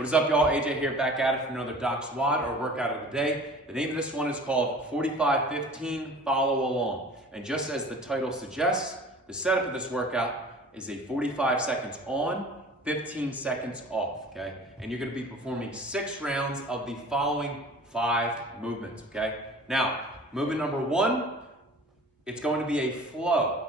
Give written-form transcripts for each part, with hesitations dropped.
What is up, y'all? AJ here, back at it for another Doc's WOD, or workout of the day. The name of this one is called 45-15 Follow Along. And just as the title suggests, the setup of this workout is a 45 seconds on, 15 seconds off, okay? And you're gonna be performing 6 rounds of the following 5 movements, okay? Now, movement number 1, it's going to be a flow,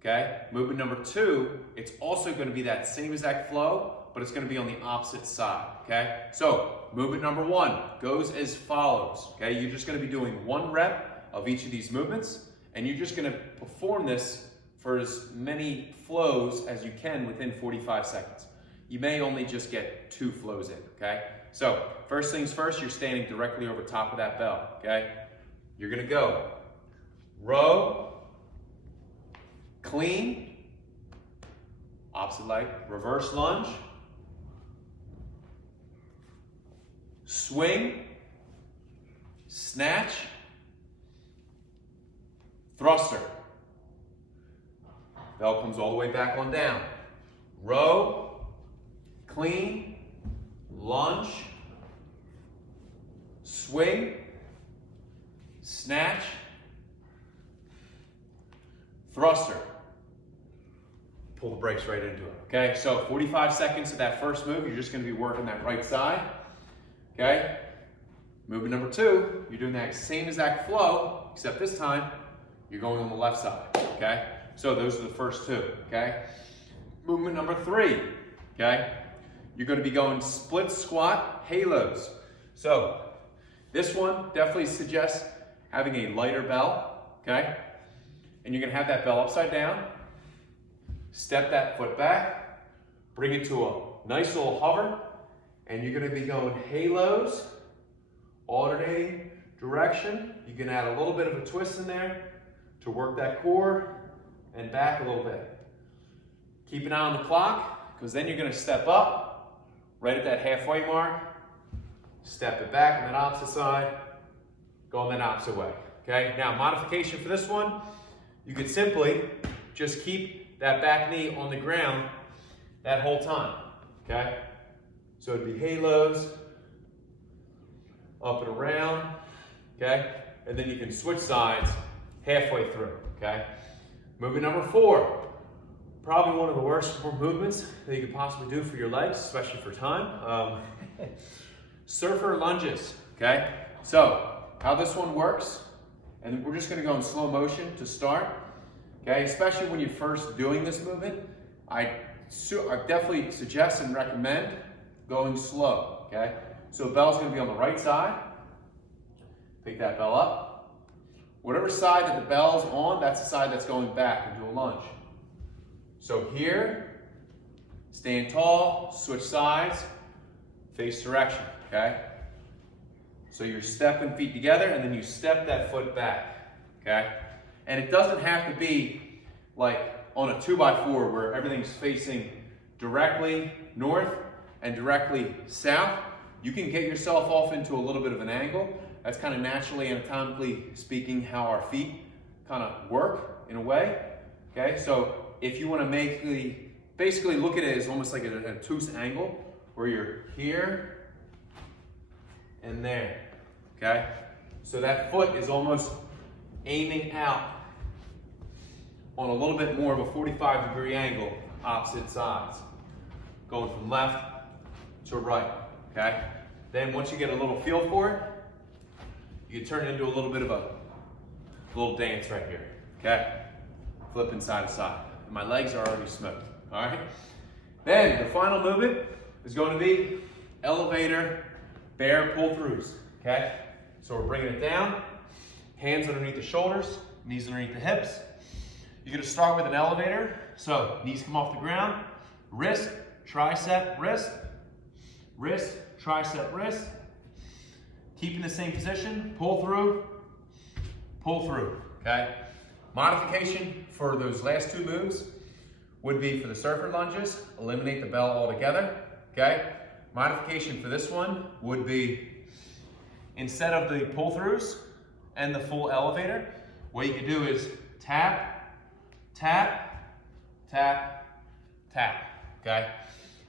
okay? Movement number 2, it's also gonna be that same exact flow, but it's gonna be on the opposite side, okay? So, movement number 1 goes as follows, okay? You're just gonna be doing 1 rep of each of these movements, and you're just gonna perform this for as many flows as you can within 45 seconds. You may only just get 2 flows in, okay? So, first things first, you're standing directly over top of that bell, okay? You're gonna go row, clean, opposite leg, reverse lunge, swing, snatch, thruster. Bell comes all the way back on down. Row, clean, lunge, swing, snatch, thruster. Pull the brakes right into it, okay? So 45 seconds of that first move, you're just gonna be working that right side, okay? Movement number 2, you're doing that same exact flow, except this time, you're going on the left side, okay? So those are the first 2, okay? Movement number 3, okay? You're gonna be going split squat halos. So this one definitely suggests having a lighter bell, okay? And you're gonna have that bell upside down, step that foot back, bring it to a nice little hover, and you're gonna be going halos, alternating direction. You can add a little bit of a twist in there to work that core and back a little bit. Keep an eye on the clock, because then you're gonna step up right at that halfway mark, step it back on that opposite side, go on that opposite way, okay? Now, modification for this one, you could simply just keep that back knee on the ground that whole time, okay? So it'd be halos, up and around, okay? And then you can switch sides halfway through, okay? Movement number 4, probably one of the worst movements that you could possibly do for your legs, especially for time. Surfer lunges, okay? So, how this one works, and we're just gonna go in slow motion to start, okay? Especially when you're first doing this movement, I definitely suggest and recommend going slow, okay? So the bell's gonna be on the right side. Pick that bell up. Whatever side that the bell's on, that's the side that's going back into a lunge. So here, stand tall, switch sides, face direction, okay? So you're stepping feet together, and then you step that foot back, okay? And it doesn't have to be like on a 2x4 where everything's facing directly north and directly south. You can get yourself off into a little bit of an angle. That's kind of naturally, anatomically speaking, how our feet kind of work in a way, okay? So if you want to basically look at it as almost like a obtuse angle, where you're here and there, okay? So that foot is almost aiming out on a little bit more of a 45-degree angle, opposite sides, going from left to right, okay? Then once you get a little feel for it, you can turn it into a little bit of a little dance right here, okay? Flipping side to side. And my legs are already smoked, all right? Then the final movement is going to be elevator bear pull-throughs, okay? So we're bringing it down, hands underneath the shoulders, knees underneath the hips. You're gonna start with an elevator. So knees come off the ground, wrist, tricep, wrist, wrist, tricep, wrist. Keep in the same position, pull through, okay? Modification for those last 2 moves would be for the surfer lunges, eliminate the bell altogether, okay? Modification for this one would be, instead of the pull-throughs and the full elevator, what you can do is tap, tap, tap, tap, okay?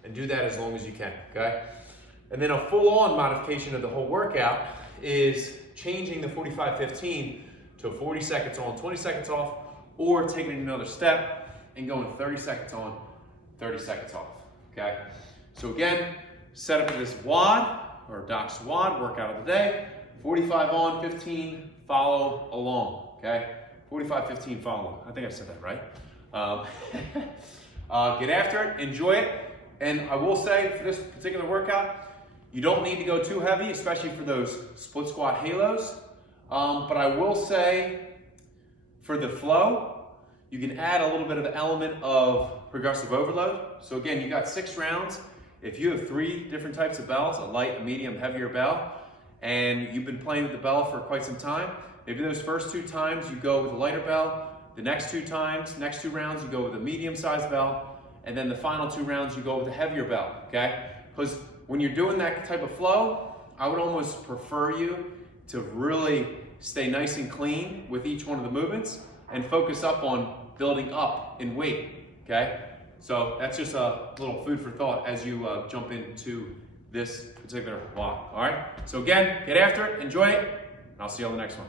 And do that as long as you can, okay? And then a full-on modification of the whole workout is changing the 45-15 to 40 seconds on, 20 seconds off, or taking another step and going 30 seconds on, 30 seconds off, okay? So again, set up this WOD, or Doc's WOD, workout of the day, 45 on, 15, follow along, okay? 45, 15, follow along. I think I said that right. Get after it, enjoy it, and I will say for this particular workout, you don't need to go too heavy, especially for those split squat halos, but I will say for the flow, you can add a little bit of the element of progressive overload. So again, you got 6 rounds. If you have 3 different types of bells, a light, a medium, heavier bell, and you've been playing with the bell for quite some time, maybe those first 2 times you go with a lighter bell, the next 2 rounds you go with a medium sized bell, and then the final 2 rounds you go with a heavier bell, okay? Because when you're doing that type of flow, I would almost prefer you to really stay nice and clean with each one of the movements and focus up on building up in weight, okay? So that's just a little food for thought as you jump into this particular WOD, all right? So again, get after it, enjoy it, and I'll see you on the next one.